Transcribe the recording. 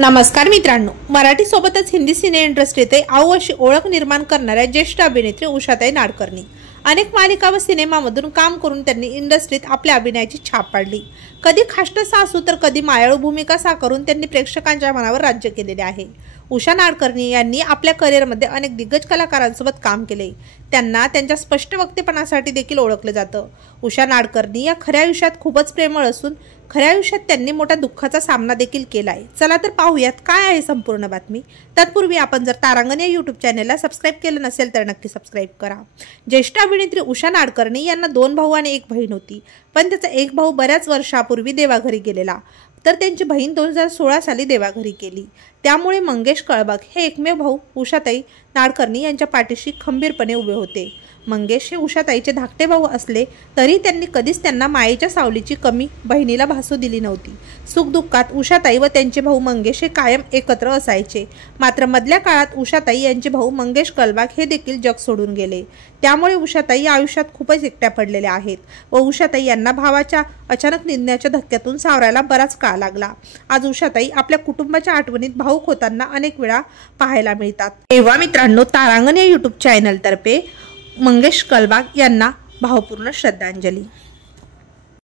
नमस्कार मित्रांनो, मराठी सोबतच हिंदी सिने इंडस्ट्रीत आऊ अशी ओळख निर्माण करणाऱ्या ज्येष्ठ अभिनेत्री उषाताई नाडकर्णी अनेक मालिका व सिनेमामधून काम करून त्यांनी इंडस्ट्रीत आपल्या अभिनयाची छाप पाडली। कधी खाष्ट सासू तर कधी मायाळू भूमिका साकारून त्यांनी प्रेक्षकांच्या मनावर राज्य केलेले आहे। उषा नाडकर्णी यांनी आपल्या करिअरमध्ये अनेक दिग्गज कलाकारांसोबत काम केले। त्यांना त्यांच्या स्पष्ट वक्तेपणासाठी देखील ओळखले जातं। उषा नाडकर्णी या खऱ्या आयुष्यात खूपच प्रेमळ असून खऱ्या आयुष्यात त्यांनी मोठ्या दुःखाचा सामना देखील केलाय। चला तर पाहूयात काय आहे संपूर्ण बातमी। तत्पूर्वी आपण जर तारांगण या यूट्यूब चॅनलला सबस्क्राइब केलं नसेल तर नक्की सबस्क्राइब करा। ज्येष्ठ अभिनेत्री उषा नाडकर्णी यांना 2 भाऊ आणि 1 बहीण होती, पण त्याचा एक भाऊ बऱ्याच वर्षापूर्वी देवाघरी गेलेला, तर त्यांची बहीण 2016 साली देवाघरी गेली। त्यामुळे मंगेश कळबाग हे एकमेव भाऊ उषाताई नाडकर्णी यांच्या पाठीशी खंबीरपणे उभे होते। मंगेश हे उषाताईचे धाकटे भाऊ असले तरी त्यांनी कधीच त्यांना मायेच्या सावलीची कमी बहिणीला भासू दिली नव्हती। सुखदुःखात उषाताई व त्यांचे भाऊ मंगेश हे कायम एकत्र असायचे। मात्र मधल्या काळात उषाताई यांचे भाऊ मंगेश कळबाग हे देखील जग सोडून गेले। त्यामुळे उषाताई आयुष्यात खूपच एकट्या पडलेल्या आहेत व उषाताई यांना भावाच्या अचानक निधनाच्या धक्क्यातून सावरायला बराच काळ लागला। आज उषाताई आपल्या कुटुंबाच्या आठवणीत भावुक होताना अनेक वेळा पाहायला मिळतात। तेव्हा मित्रांनो, तारांगण या यूट्यूब चॅनल तर्फे मंगेश कळबाग यांना भावपूर्ण श्रद्धांजली।